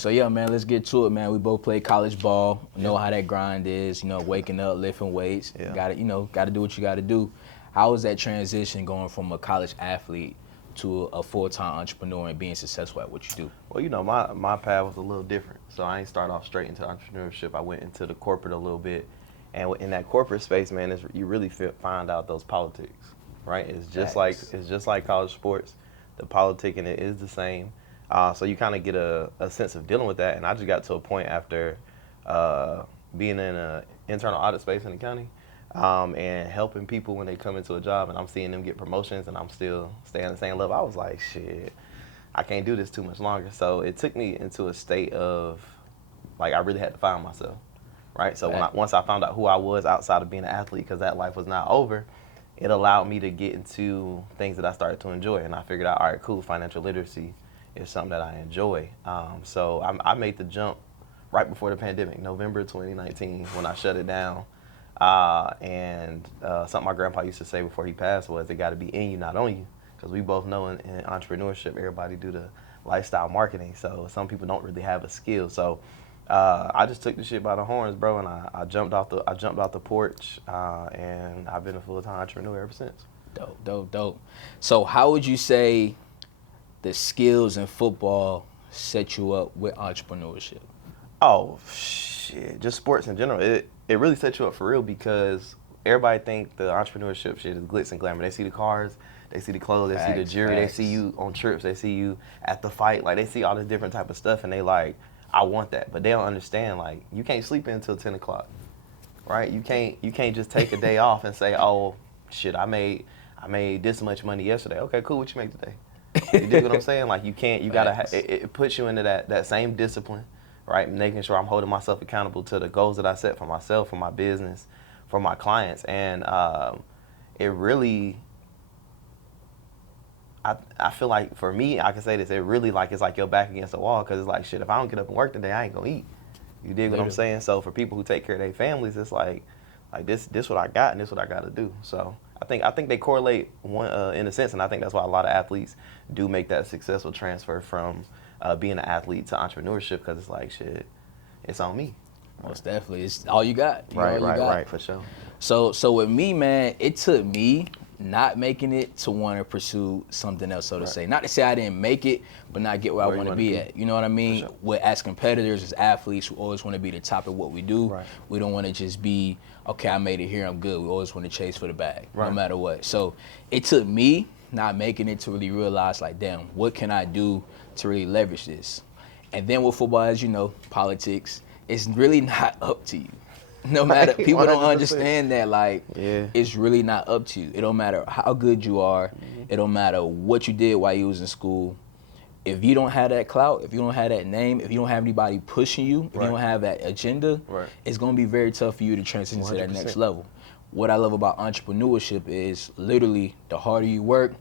So yeah, man, let's get to it, man. We both play college ball, know how that grind is, waking up, lifting weights. Yeah. Gotta do what you gotta do. How was that transition going from a college athlete to a full-time entrepreneur and being successful at what you do? Well, my path was a little different. So I ain't start off straight into entrepreneurship. I went into the corporate a little bit. And in that corporate space, man, you really find out those politics, right? It's just like college sports. The politic in it is the same. So you kind of get a sense of dealing with that. And I just got to a point after being in an internal audit space in the county and helping people when they come into a job and I'm seeing them get promotions and I'm still staying at the same level. I was like, shit, I can't do this too much longer. So it took me into a state of, like, I really had to find myself, right? So once I found out who I was outside of being an athlete, because that life was not over, it allowed me to get into things that I started to enjoy. And I figured out, all right, cool, financial literacy is something that I enjoy. So I made the jump right before the pandemic, November 2019, when I shut it down. And something my grandpa used to say before he passed was, it got to be in you, not on you. Because we both know in entrepreneurship, everybody do the lifestyle marketing. So some people don't really have a skill. So I just took the shit by the horns, bro, and I jumped off the porch, and I've been a full-time entrepreneur ever since. Dope. So how would you say the skills in football set you up with entrepreneurship? Oh, shit. Just sports in general. It really sets you up for real because everybody think the entrepreneurship shit is glitz and glamour. They see the cars, they see the clothes, they see the jewelry, they see you on trips, they see you at the fight. Like, they see all this different type of stuff and they like, I want that. But they don't understand, like, you can't sleep until 10 o'clock, right? You can't just take a day off and say, oh, shit, I made this much money yesterday. Okay, cool, what you make today? You dig what I'm saying? Like, you gotta, it puts you into that same discipline, right? Making sure I'm holding myself accountable to the goals that I set for myself, for my business, for my clients. And it really, I feel like for me, I can say this, it really like, it's like your back against the wall because it's like, shit, if I don't get up and work today, I ain't gonna eat. You dig what I'm saying? So for people who take care of their families, it's like this what I got and this what I gotta do. So I think they correlate one in a sense, and I think that's why a lot of athletes do make that successful transfer from being an athlete to entrepreneurship because it's like, shit, it's on me. Most definitely. It's all you got. Right, for sure. So with me, man, it took me not making it to want to pursue something else, so to say. Not to say I didn't make it, but not get where I want to be at. You know what I mean? Sure. As competitors, as athletes, we always want to be the top of what we do. Right. We don't want to just be, okay, I made it here, I'm good. We always want to chase for the bag, no matter what. So it took me not making it to really realize, like, damn, what can I do to really leverage this? And then with football, as you know, politics, it's really not up to you. No matter, people 100%. Don't understand that, like, it's really not up to you. It don't matter how good you are. Mm-hmm. It don't matter what you did while you was in school. If you don't have that clout, if you don't have that name, if you don't have anybody pushing you, if you don't have that agenda, it's going to be very tough for you to transition 100%. To that next level. What I love about entrepreneurship is literally the harder you work,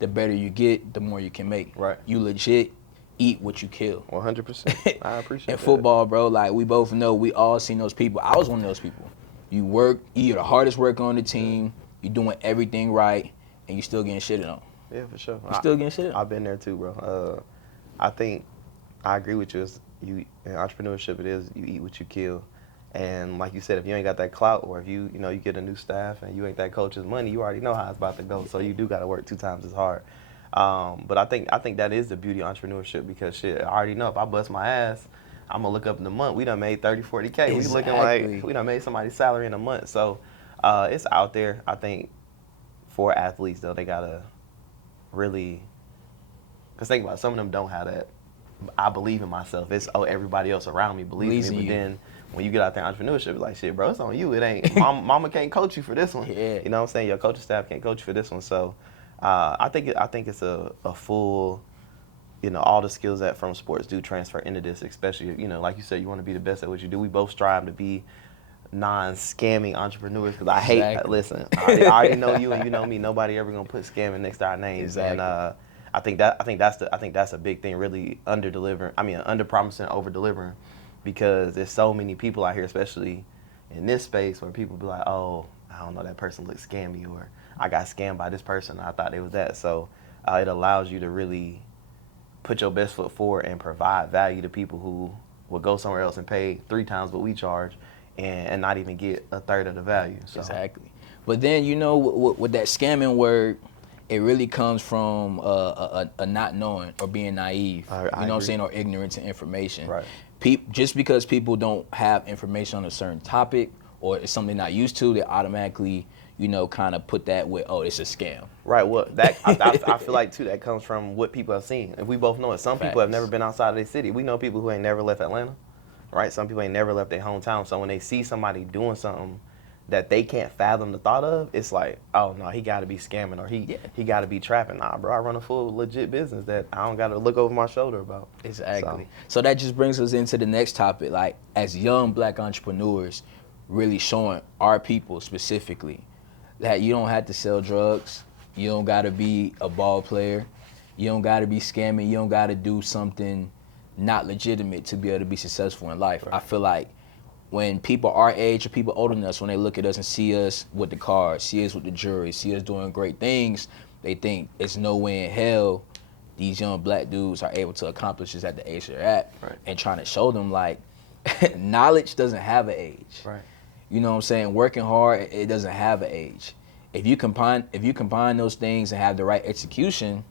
the better you get, the more you can make. Right. You legit eat what you kill. 100%. I appreciate In football, bro, like, we both know, we all seen those people. I was one of those people. You're the hardest worker on the team, you're doing everything right, and you still getting shitted on. Yeah, for sure. You still getting shitted on. I've been there too, bro. I think I agree with you. In entrepreneurship, it is you eat what you kill. And like you said, if you ain't got that clout, or if you get a new staff and you ain't that coach's money, you already know how it's about to go. So you do got to work 2 times as hard. But I think that is the beauty of entrepreneurship because, shit, I already know if I bust my ass, I'm going to look up in the month. We done made 30, 40K. Exactly. We looking like we done made somebody's salary in a month. So it's out there. I think for athletes, though, they got to really, because think about it, some of them don't have that. I believe in myself. It's, everybody else around me believes in me. But then when you get out there in entrepreneurship, it's like, shit, bro, it's on you. It ain't, mama can't coach you for this one. Yeah. You know what I'm saying? Your coaching staff can't coach you for this one. So I think it's a full, all the skills that from sports do transfer into this, especially, like you said, you want to be the best at what you do. We both strive to be non-scamming entrepreneurs because I hate, listen, I already know you and you know me, nobody ever going to put scamming next to our names. Exactly. And I think that's a big thing, really under-promising, over-delivering, because there's so many people out here, especially in this space, where people be like, oh, I don't know, that person looks scammy, or I got scammed by this person, I thought it was that. So it allows you to really put your best foot forward and provide value to people who will go somewhere else and pay 3 times what we charge and not even get a third of the value. So. Exactly. But then, you know, with that scamming word, it really comes from a not knowing or being naive, you know what I'm saying, or ignorant to information. Right. Just because people don't have information on a certain topic or it's something they're not used to, they automatically, you know, kind of put that with, oh, it's a scam. Right. Well, that I feel like too that comes from what people have seen. If we both know it, some people have never been outside of their city. We know people who ain't never left Atlanta, right? Some people ain't never left their hometown. So when they see somebody doing something that they can't fathom the thought of, it's like, oh no, he got to be scamming or he got to be trapping. Nah, bro, I run a full legit business that I don't got to look over my shoulder about. Exactly. So that just brings us into the next topic, like as young Black entrepreneurs, really showing our people specifically that you don't have to sell drugs, you don't got to be a ball player, you don't got to be scamming, you don't got to do something not legitimate to be able to be successful in life. Right. I feel like when people our age or people older than us, when they look at us and see us with the cars, see us with the jewelry, see us doing great things, they think it's no way in hell these young Black dudes are able to accomplish this at the age they're at. Right. And trying to show them like knowledge doesn't have an age. Right. You know what I'm saying? Working hard, it doesn't have an age. If you combine those things and have the right execution,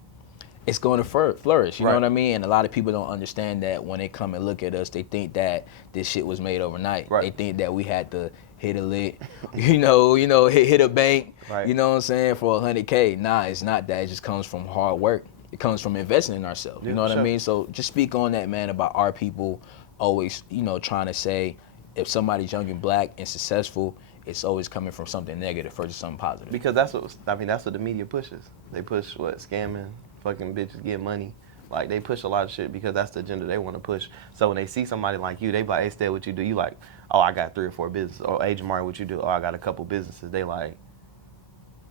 it's going to flourish. You know what I mean? And a lot of people don't understand that when they come and look at us, they think that this shit was made overnight. Right. They think that we had to hit a lick, hit a bank, you know what I'm saying, for $100K. Nah, it's not that. It just comes from hard work. It comes from investing in ourselves. You know what I mean? So just speak on that, man, about our people always, trying to say if somebody's young and Black and successful, it's always coming from something negative versus something positive. Because that's what the media pushes. They push scamming, fucking bitches get money. Like they push a lot of shit because that's the agenda they want to push. So when they see somebody like you, they be like, hey, Stay, what you do? You like, oh, I got 3 or 4 businesses. Or hey, Jamari, what you do? Oh, I got a couple businesses. They like,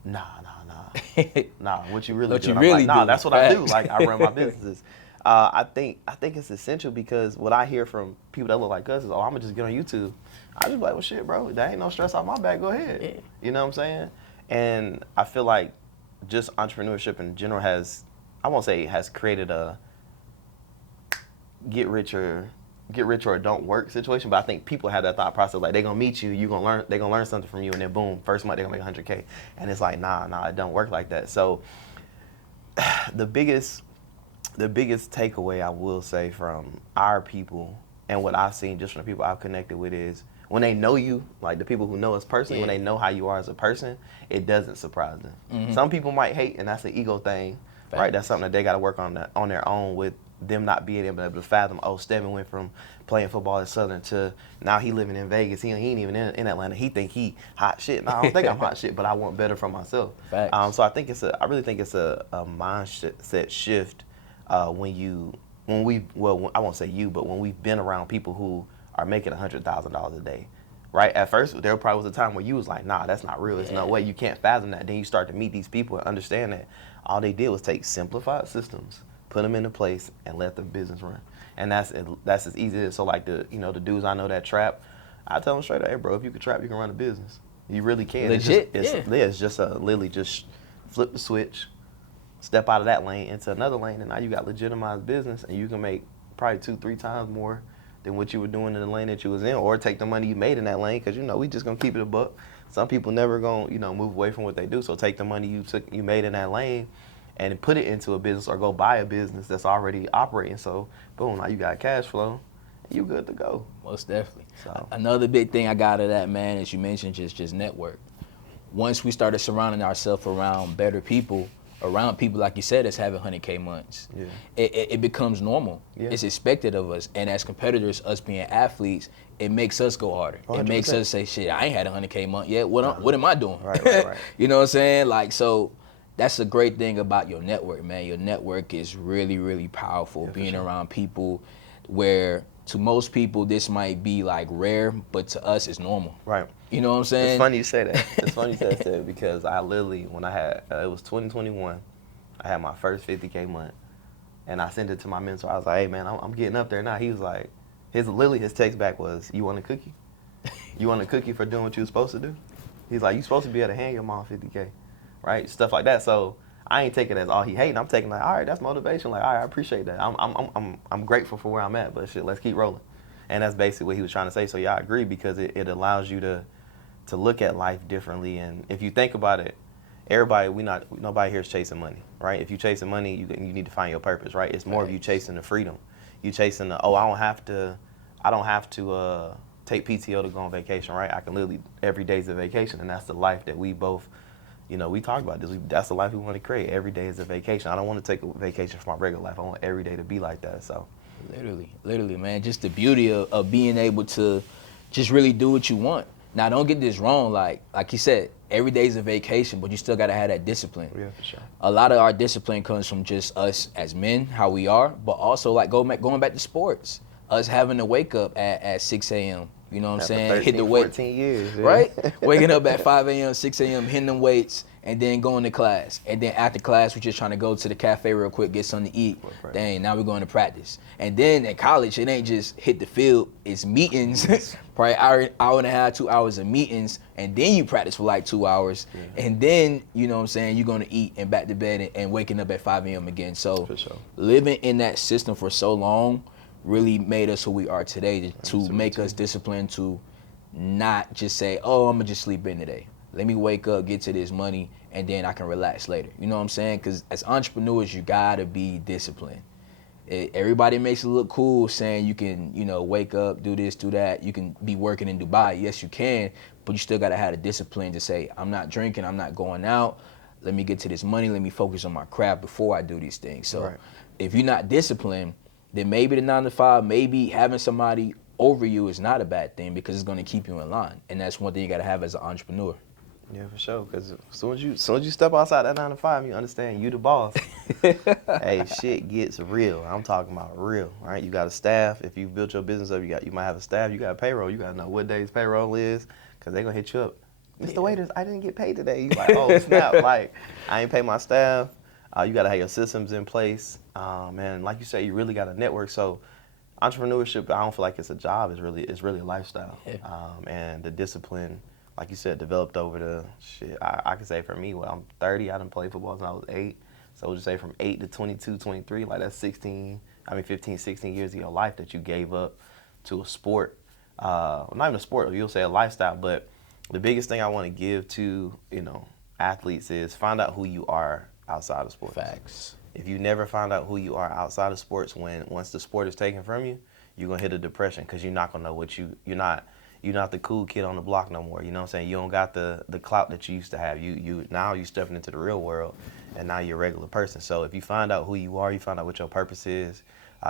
nah. Nah, what you really do? You really like, nah, do. that's what I do. Like I run my businesses. I think it's essential because what I hear from people that look like us is, oh, I'm gonna just get on YouTube. I just be like, well, shit, bro, that ain't no stress off my back. Go ahead. Yeah. You know what I'm saying? And I feel like just entrepreneurship in general has created a get rich or don't work situation. But I think people have that thought process like they're gonna meet you, they're gonna learn something from you, and then boom, first month they're gonna make $100K. And it's like, nah, it don't work like that. So the biggest takeaway I will say from our people and what I've seen just from the people I've connected with is when they know you, like the people who know us personally, when they know how you are as a person, it doesn't surprise them. Mm-hmm. Some people might hate, and that's an ego thing, right? That's something that they got to work on their own with them not being able to fathom, oh, Stevin went from playing football at Southern to now he living in Vegas. He ain't even in Atlanta. He think he hot shit. No, I don't think I'm hot shit, but I want better for myself. So I really think it's a mindset shift when I won't say you, but when we've been around people who are making $100,000 a day, right? At first, there probably was a time where you was like, nah, that's not real. There's no way. You can't fathom that. Then you start to meet these people and understand that all they did was take simplified systems, put them into place, and let the business run. And that's as easy as, so like the dudes I know that trap, I tell them straight up, hey, bro, if you can trap, you can run a business. You really can. Legit, it's just literally just flip the switch, step out of that lane into another lane, and now you got legitimized business, and you can make probably 2-3 times more than what you were doing in the lane that you was in, or take the money you made in that lane, because we just gonna keep it a buck. Some people never gonna move away from what they do, so take the money you made in that lane and put it into a business or go buy a business that's already operating. So boom, now you got cash flow, and you good to go. Most definitely. So another big thing I got out of that, man, as you mentioned, just network. Once we started surrounding ourselves around better people, around people, like you said, that's having 100K months, it becomes normal. It's expected of us. And as competitors, us being athletes, it makes us go harder. 100%. It makes us say, shit, I ain't had a 100K month yet. What am I doing? Right. You know what I'm saying? Like, so that's a great thing about your network, man. Your network is really, really powerful. Being around people where to most people this might be like rare, but to us it's normal. Right. You know what I'm saying? It's funny you say that. It's funny you say that because I literally, when I had, it was 2021, I had my first 50K month, and I sent it to my mentor. I was like, hey man, I'm getting up there now. He was like, his text back was, you want a cookie? You want a cookie for doing what you were supposed to do? He's like, you supposed to be able to hand your mom 50K, right? Stuff like that. So I ain't taking it as all he hating. I'm taking like, all right, that's motivation. Like, all right, I appreciate that. I'm grateful for where I'm at, but shit, let's keep rolling. And that's basically what he was trying to say. So yeah, I agree, because it allows you to look at life differently. And if you think about it, nobody here is chasing money, right? If you're chasing money, you need to find your purpose, right? It's more of you chasing the freedom. You chasing the, I don't have to take PTO to go on vacation, right? I can literally, every day's a vacation, and that's the life that we both, we talk about this. That's the life we want to create. Every day is a vacation. I don't want to take a vacation from my regular life. I want every day to be like that. So, literally, man, just the beauty of being able to just really do what you want. Now, don't get this wrong. Like you said, every day's a vacation, but you still got to have that discipline. Yeah, for sure. A lot of our discipline comes from just us as men, how we are, but also like going back to sports. Us having to wake up at 6 a.m., you know what I'm saying? 13, hit the weight. 14 years. Yeah. Right? Waking up at 5 a.m., 6 a.m., hitting them weights, and then going to class. And then after class, we're just trying to go to the cafe real quick, get something to eat. Right. Dang, now we're going to practice. And then in college, it ain't just hit the field, it's meetings. Probably hour and a half, 2 hours of meetings, and then you practice for like 2 hours. Yeah. And then, you know what I'm saying, you're going to eat and back to bed and waking up at 5 a.m. again. So for sure. Living in that system for so long really made us who we are today, to make us disciplined, to not just say, oh, I'm going to just sleep in today. Let me wake up, get to this money, and then I can relax later. You know what I'm saying? Because as entrepreneurs, you got to be disciplined. Everybody makes it look cool saying you can, wake up, do this, do that. You can be working in Dubai. Yes, you can, but you still got to have the discipline to say, I'm not drinking, I'm not going out. Let me get to this money. Let me focus on my craft before I do these things. So if you're not disciplined, then maybe the 9 to 5, maybe having somebody over you is not a bad thing, because it's going to keep you in line. And that's one thing you got to have as an entrepreneur. Yeah, for sure. Because as soon as you step outside that 9 to 5, you understand you the boss. Hey, shit gets real. I'm talking about real, right? You got a staff. If you built your business up, you might have a staff. You got a payroll. You got to know what day's payroll is, because they're going to hit you up. Mr. Waiters, I didn't get paid today. You like, oh, snap. Like, I ain't paid my staff. You got to have your systems in place. And like you said, you really got to network. So entrepreneurship, I don't feel like it's a job. It's really a lifestyle. Yeah. And the discipline, like you said, developed over the shit. I can say for me, well, I'm 30. I done played football since I was 8. So we'll just say from 8 to 22, 23, like that's 15, 16 years of your life that you gave up to a sport. Not even a sport, you'll say a lifestyle. But the biggest thing I want to give to, athletes is find out who you are outside of sports. Facts. If you never find out who you are outside of sports, once the sport is taken from you, you're gonna hit a depression, because you're not gonna know what you're not the cool kid on the block no more. You know what I'm saying? You don't got the clout that you used to have. Now you stepping into the real world, and now you're a regular person. So if you find out who you are, you find out what your purpose is,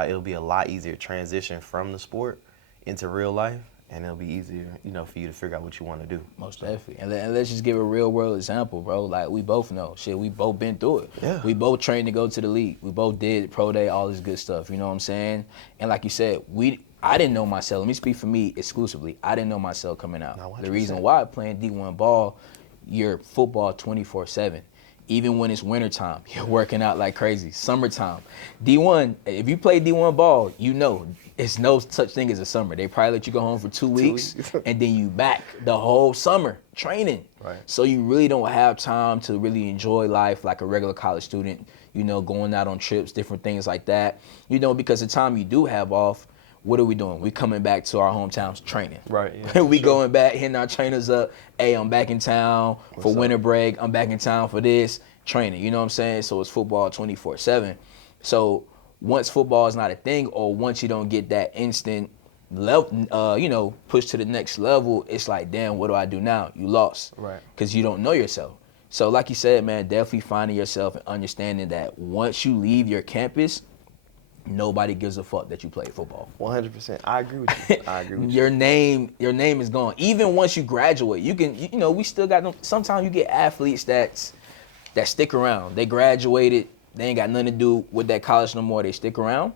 it'll be a lot easier to transition from the sport into real life. And it'll be easier, for you to figure out what you want to do. Most definitely. And let's just give a real world example, bro. Like, we both know. Shit, we both been through it. Yeah. We both trained to go to the league. We both did pro day, all this good stuff. You know what I'm saying? And like you said, I didn't know myself. Let me speak for me exclusively. I didn't know myself coming out. No, the reason why playing D1 ball, you're football 24/7. Even when it's wintertime, you're working out like crazy. Summertime. D1, if you play D1 ball, it's no such thing as a summer. They probably let you go home for 2 weeks, and then you back the whole summer training. Right. So you really don't have time to really enjoy life like a regular college student, going out on trips, different things like that. Because the time you do have off, what are we doing? We coming back to our hometowns training. Right. Yeah, we going back, hitting our trainers up. Hey, I'm back in town for winter break. I'm back in town for this training. You know what I'm saying? So it's football 24/7. So once football is not a thing, or once you don't get that instant level, push to the next level, it's like, damn, what do I do now? You lost. Right. Because you don't know yourself. So like you said, man, definitely finding yourself and understanding that once you leave your campus, nobody gives a fuck that you play football. 100%. I agree with you. Your name is gone. Even once you graduate, you can, we still got them. Sometimes you get athletes that stick around. They graduated, they ain't got nothing to do with that college no more. They stick around,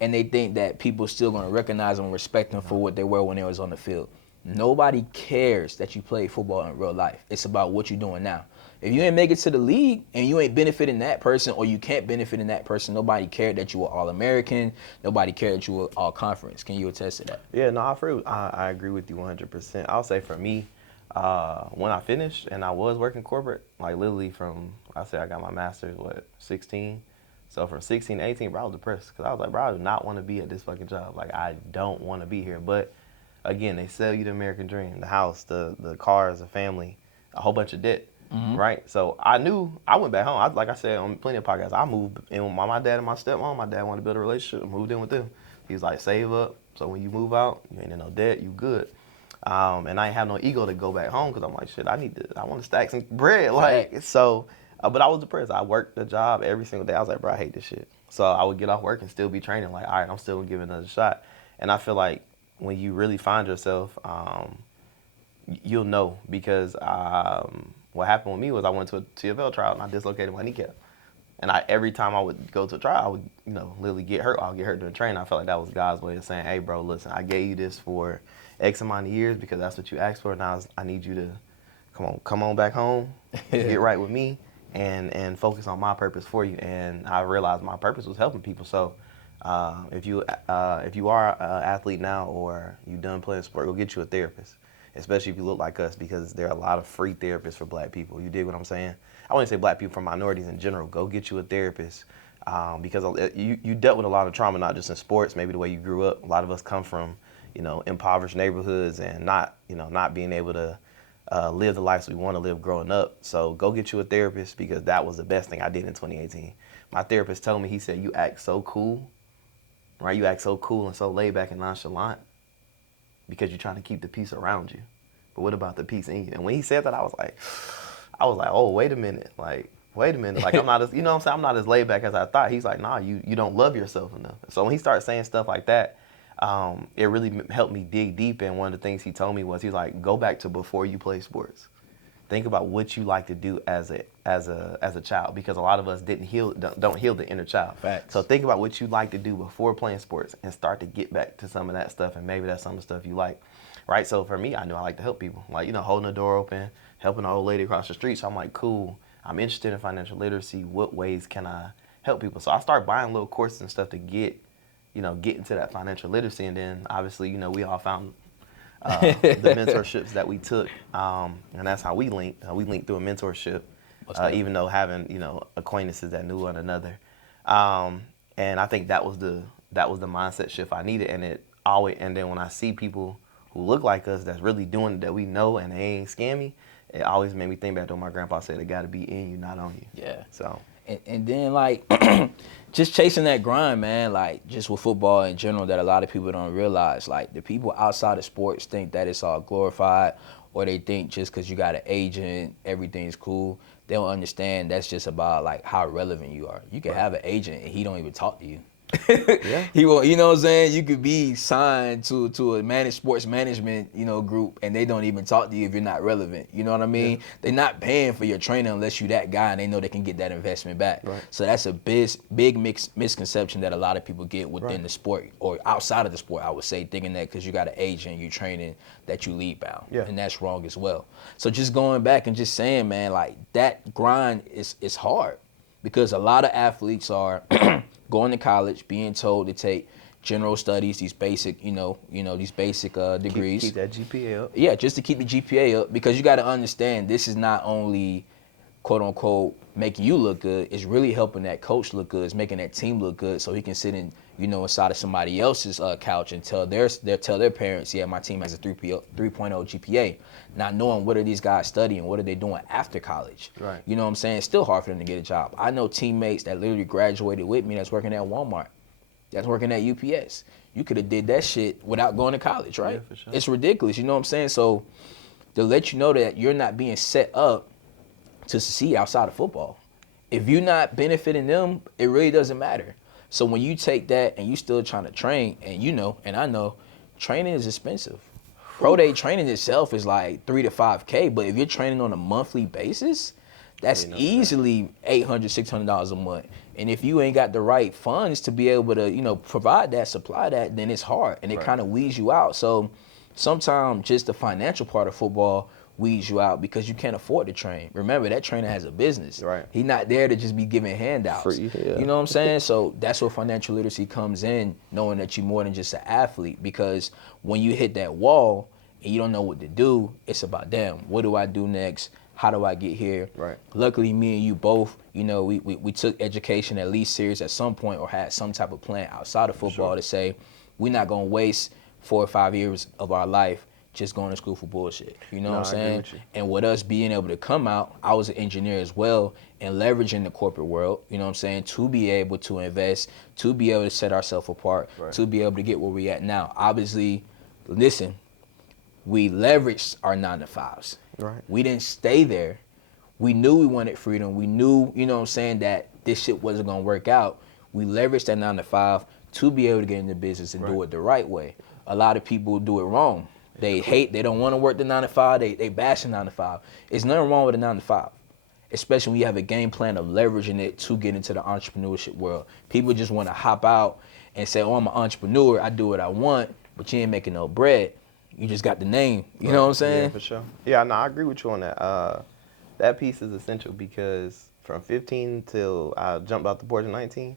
and they think that people still gonna recognize them and respect them for what they were when they was on the field. Nobody cares that you played football in real life. It's about what you're doing now. If you ain't make it to the league and you ain't benefiting that person, or you can't benefit in that person, nobody cared that you were All-American. Nobody cared that you were All-Conference. Can you attest to that? Yeah, no, I agree with you 100%. I'll say for me, when I finished and I was working corporate, like literally from, I say I got my master's, 16? So from 16 to 18, bro, I was depressed because I was like, bro, I do not want to be at this fucking job. Like, I don't want to be here. But again, they sell you the American dream, the house, the cars, the family, a whole bunch of debt, right? So I knew, I went back home. Like I said on plenty of podcasts, I moved in with my dad and my stepmom. My dad wanted to build a relationship, moved in with them. He was like, save up. So when you move out, you ain't in no debt, you good. And I ain't have no ego to go back home because I'm like, shit, I want to stack some bread. Like, so, but I was depressed. I worked the job every single day. I was like, bro, I hate this shit. So I would get off work and still be training. Like, all right, I'm still gonna give it another shot. And I feel like when you really find yourself, you'll know because what happened with me was I went to a TFL trial and I dislocated my kneecap. And every time I would go to a trial, I would, literally get hurt. I'll get hurt during training. I felt like that was God's way of saying, hey, bro, listen, I gave you this for X amount of years because that's what you asked for. Now I need you to come on back home, get right with me, and focus on my purpose for you. And I realized my purpose was helping people. So if you are an athlete now or you done playing sport, go get you a therapist, especially if you look like us, because there are a lot of free therapists for black people. You dig what I'm saying? I wouldn't say black people, for minorities in general. Go get you a therapist because you dealt with a lot of trauma, not just in sports, maybe the way you grew up. A lot of us come from, impoverished neighborhoods and not being able to live the lives we want to live growing up. So go get you a therapist because that was the best thing I did in 2018. My therapist told me, he said, you act so cool, right? You act so cool and so laid back and nonchalant because you're trying to keep the peace around you. But what about the peace in you? And when he said that, I was like, oh, wait a minute. Like, I'm not as, I'm not as laid back as I thought. He's like, nah, you don't love yourself enough. So when he started saying stuff like that, it really helped me dig deep. And one of the things he told me was, he's like, go back to before you play sports. Think about what you like to do as a child, because a lot of us don't heal the inner child. Facts. So think about what you like to do before playing sports and start to get back to some of that stuff, and maybe that's some of the stuff you like, right? So for me, I knew I like to help people, like, holding the door open, helping an old lady across the street. So I'm like, cool, I'm interested in financial literacy. What ways can I help people? So I started buying little courses and stuff to get into that financial literacy. And then obviously, we all found the mentorships that we took, and that's how we linked. We linked through a mentorship, even though having acquaintances that knew one another. And I think that was the mindset shift I needed. And then when I see people who look like us that's really doing it, that we know, and they ain't scammy, it always made me think back to what my grandpa said: it got to be in you, not on you. Yeah. So. And then, like, just chasing that grind, man, like, just with football in general, that a lot of people don't realize. Like, the people outside of sports think that it's all glorified, or they think just because you got an agent, everything's cool. They don't understand that's just about, like, how relevant you are. You can have an agent, and he don't even talk to you. Yeah. He will, you know what I'm saying? You could be signed to a managed sports management, group, and they don't even talk to you if you're not relevant. You know what I mean? Yeah. They're not paying for your training unless you that guy and they know they can get that investment back. Right. So that's a big misconception that a lot of people get within the sport or outside of the sport, I would say, thinking that because you got an agent, you training, that you lead bound. Yeah. And that's wrong as well. So just going back and just saying, man, like, that grind is hard because a lot of athletes are going to college, being told to take general studies, these basic, these basic degrees. Keep that GPA up. Yeah, just to keep the GPA up, because you got to understand this is not only, quote unquote, making you look good. It's really helping that coach look good. It's making that team look good, so he can sit in, inside of somebody else's couch and tell their parents, yeah, my team has a 3.0 GPA, not knowing what are these guys studying, what are they doing after college. Right. You know what I'm saying? It's still hard for them to get a job. I know teammates that literally graduated with me that's working at Walmart, that's working at UPS. You could have did that shit without going to college, right? Yeah, for sure. It's ridiculous. You know what I'm saying? So to let you know that you're not being set up to succeed outside of football. If you're not benefiting them, it really doesn't matter. So when you take that and you still trying to train, and and I know, training is expensive. Pro day training itself is like $3,000 to $5,000, but if you're training on a monthly basis, that's easily $800, $600 a month. And if you ain't got the right funds to be able to, provide that, supply that, then it's hard, and it kind of weeds you out. So sometimes just the financial part of football weeds you out because you can't afford to train. Remember, that trainer has a business. Right. He's not there to just be giving handouts. Free, yeah. You know what I'm saying? So that's where financial literacy comes in, knowing that you're more than just an athlete, because when you hit that wall and you don't know what to do, it's about, damn, what do I do next? How do I get here? Right. Luckily, me and you both, you know, we took education at least serious at some point, or had some type of plan outside of football to say, we're not going to waste 4 or 5 years of our life just going to school for bullshit. You know what I'm saying? And with us being able to come out, I was an engineer as well, and leveraging the corporate world, you know what I'm saying, to be able to invest, to be able to set ourselves apart, to be able to get where we at now. Obviously, listen, we leveraged our 9 to 5s. Right. We didn't stay there. We knew we wanted freedom. We knew, you know what I'm saying, that this shit wasn't going to work out. We leveraged that 9 to 5 to be able to get into business and do it the right way. A lot of people do it wrong. They hate, they don't want to work the 9 to 5. They bash the 9 to 5. There's nothing wrong with a 9 to 5, especially when you have a game plan of leveraging it to get into the entrepreneurship world. People just want to hop out and say, oh, I'm an entrepreneur. I do what I want, but you ain't making no bread. You just got the name. You know what I'm saying? Yeah, for sure. Yeah, no, I agree with you on that. That piece is essential because from 15 till I jumped off the porch at 19,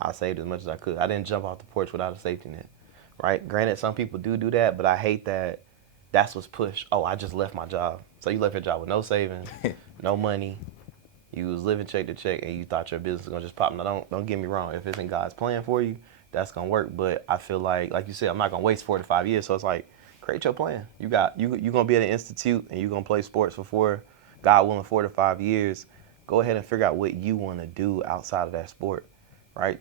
I saved as much as I could. I didn't jump off the porch without a safety net, right? Granted, some people do that, but I hate that that's what's pushed. Oh, I just left my job. So you left your job with no savings, no money. You was living check to check, and you thought your business was going to just pop. Now, don't get me wrong. If it's in God's plan for you, that's going to work. But I feel like you said, I'm not going to waste 4 to 5 years. So it's like, create your plan. You're going to be at an institute, and you're going to play sports for God willing, 4 to 5 years. Go ahead and figure out what you want to do outside of that sport, right?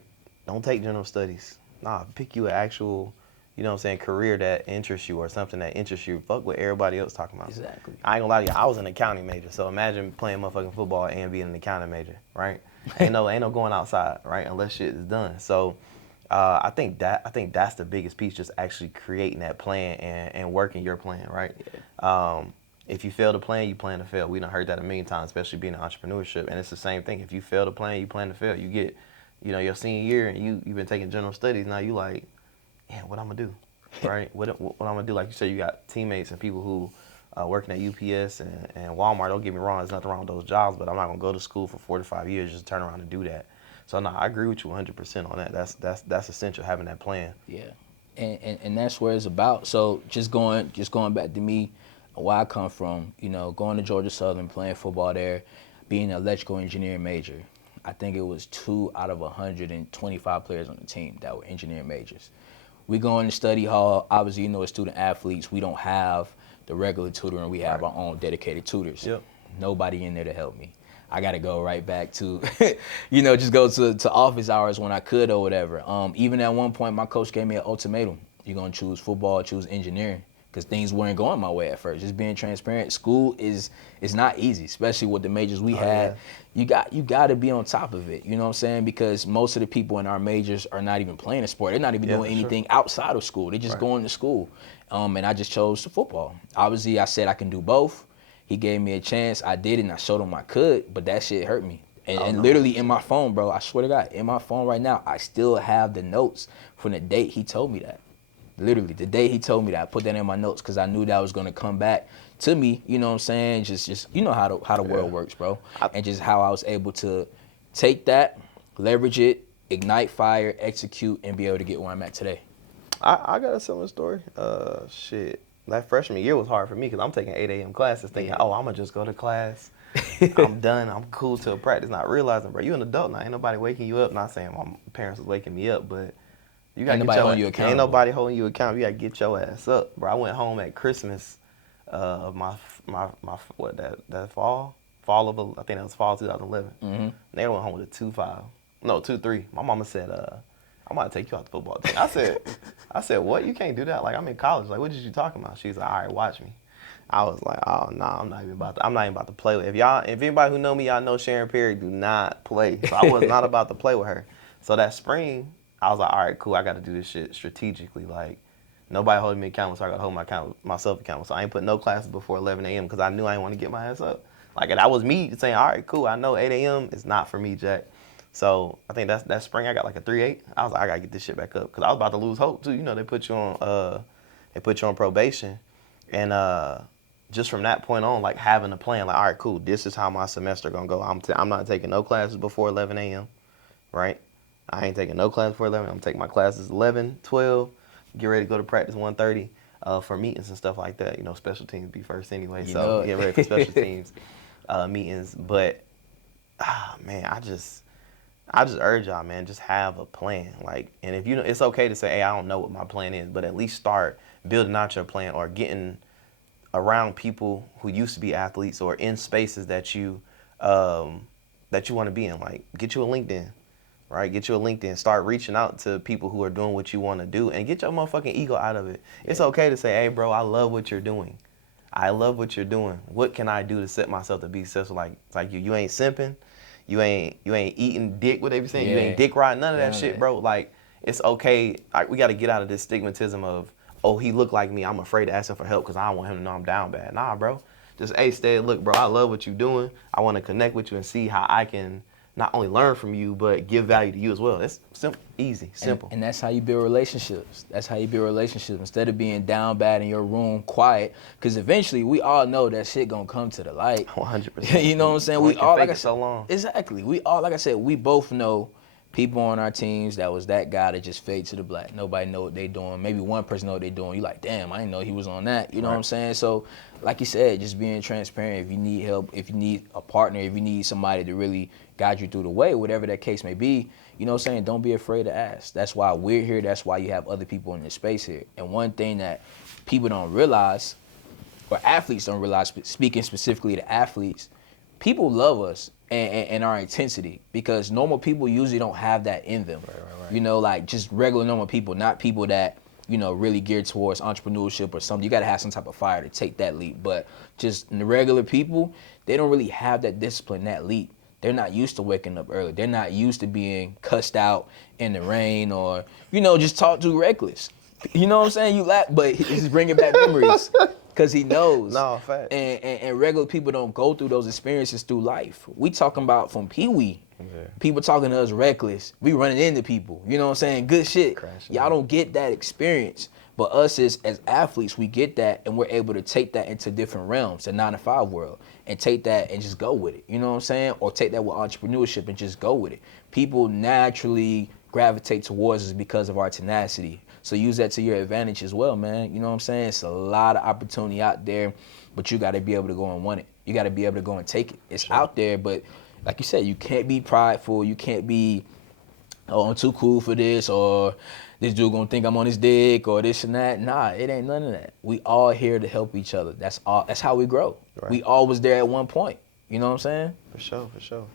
Don't take general studies. Nah, pick you an actual, you know what I'm saying, career that interests you or something that interests you. Fuck what everybody else talking about. Exactly. I ain't gonna lie to you, I was an accounting major, so imagine playing motherfucking football and being an accounting major, right? ain't no going outside, right, unless shit is done. So I think that's the biggest piece, just actually creating that plan and working your plan, right? Yeah. If you fail to plan, you plan to fail. We done heard that a million times, especially being in entrepreneurship. And it's the same thing. If you fail to plan, you plan to fail. You get, you know, your senior year and you've been taking general studies. Now you like, yeah, what I'm gonna do, right? what I'm gonna do? Like you said, you got teammates and people who working at UPS and Walmart. Don't get me wrong, there's nothing wrong with those jobs, but I'm not gonna go to school for 4 to 5 years just to turn around and do that. So no, I agree with you 100% on that. That's essential, having that plan. Yeah, and that's where it's about. So just going back to me, where I come from, you know, going to Georgia Southern, playing football there, being an electrical engineering major. I think it was 2 out of 125 players on the team that were engineering majors. We go in the study hall. Obviously, you know, as student athletes, we don't have the regular tutoring. We have our own dedicated tutors. Yep. Nobody in there to help me. I got to go right back to, you know, just go to office hours when I could or whatever. Even at one point, my coach gave me an ultimatum. You're going to choose football, choose engineering, because things weren't going my way at first. Just being transparent, school is not easy, especially with the majors we had. Yeah. You got to be on top of it, you know what I'm saying? Because most of the people in our majors are not even playing a sport. They're not even doing anything outside of school. They're just going to school. And I just chose football. Obviously, I said I can do both. He gave me a chance. I did it, and I showed him I could, but that shit hurt me. And literally in my phone, bro, I swear to God, in my phone right now, I still have the notes from the date he told me that. Literally, the day he told me that, I put that in my notes because I knew that was going to come back to me, you know what I'm saying? Just you know how the world works, bro. And just how I was able to take that, leverage it, ignite fire, execute, and be able to get where I'm at today. I got a similar story. Shit. That freshman year was hard for me because I'm taking 8 a.m. classes thinking, oh, I'm going to just go to class. I'm done. I'm cool till practice. Not realizing, bro, you an adult now. Ain't nobody waking you up. Not saying my parents was waking me up, but you got to get your ass. Ain't nobody holding you accountable. You got to get your ass up, bro. I went home at Christmas of my that fall of, I think that was fall 2011. Mm-hmm. They went home with a 2.5. No, 2.3. My mama said, I'm about to take you out the football team. I said, what? You can't do that. Like, I'm in college. Like, what did you talking about? She's like, all right, watch me. I was like, oh no, I'm not even about to play with her. If anybody who know me, y'all know Sharon Perry do not play. So I was not about to play with her. So that spring, I was like, all right, cool. I got to do this shit strategically. Like, nobody holding me accountable, so I got to hold myself accountable. So I ain't put no classes before 11 a.m. because I knew I didn't want to get my ass up. Like, that was me saying, all right, cool. I know 8 a.m. is not for me, Jack. So I think that spring I got like a 3.8. I was like, I gotta get this shit back up because I was about to lose hope too. You know, they put you on probation, and just from that point on, like having a plan, like, all right, cool, this is how my semester gonna go. I'm not taking no classes before 11 a.m. Right? I ain't taking no class before 11. I'm taking my classes 11, 12, get ready to go to practice 1:30. for meetings and stuff like that. You know, special teams be first anyway, You so know it. get ready for special teams meetings. But man, I just urge y'all, man, just have a plan. Like, and if you know, it's okay to say, hey, I don't know what my plan is, but at least start building out your plan or getting around people who used to be athletes or in spaces that you want to be in. Like, get you a LinkedIn, right? Get you a LinkedIn. Start reaching out to people who are doing what you want to do and get your motherfucking ego out of it. Yeah. It's okay to say, hey, bro, I love what you're doing. I love what you're doing. What can I do to set myself to be successful like you? You ain't simping. You ain't eating dick, what they be saying. Yeah. You ain't dick riding, none of that shit, bro. Like, it's okay. Like, we got to get out of this stigmatism of, oh, he look like me, I'm afraid to ask him for help because I don't want him to know I'm down bad. Nah, bro. Just, hey, Stead, look, bro, I love what you're doing. I want to connect with you and see how I can not only learn from you, but give value to you as well. It's simple, easy, simple. And that's how you build relationships. That's how you build relationships. Instead of being down bad in your room, quiet, because eventually we all know that shit gonna come to the light. 100%. You know what I'm saying? We all, like I said, so long. Exactly. We all, like I said, we both know people on our teams that was that guy that just fade to the black. Nobody know what they doing. Maybe one person know what they doing. You like, damn, I didn't know he was on that. You know what I'm saying? So, like you said, just being transparent. If you need help, if you need a partner, if you need somebody to really guide you through the way, whatever that case may be, you know what I'm saying? Don't be afraid to ask. That's why we're here. That's why you have other people in this space here. And one thing that people don't realize, or athletes don't realize, speaking specifically to athletes, people love us and our intensity, because normal people usually don't have that in them. Right. You know, like just regular normal people, not people that, you know, really geared towards entrepreneurship or something. You got to have some type of fire to take that leap. But just the regular people, they don't really have that discipline, that leap. They're not used to waking up early. They're not used to being cussed out in the rain or, you know, just talk too reckless. You know what I'm saying? You laugh, but he's bringing back memories because he knows. No, fact. And regular people don't go through those experiences through life. We talking about from Pee-wee. Yeah. People talking to us reckless. We running into people. You know what I'm saying? Good shit. Crashing. Y'all don't get that experience. But us as athletes, we get that, and we're able to take that into different realms, the 9-to-5 world, and take that and just go with it. You know what I'm saying? Or take that with entrepreneurship and just go with it. People naturally gravitate towards us because of our tenacity. So use that to your advantage as well, man. You know what I'm saying? It's a lot of opportunity out there, but you got to be able to go and want it. You got to be able to go and take it. It's out there, but like you said, you can't be prideful. You can't be, oh, I'm too cool for this, or this dude gonna think I'm on his dick, or this and that. Nah, it ain't none of that. We all here to help each other. That's all. That's how we grow. Right. We all was there at one point. You know what I'm saying? For sure, for sure.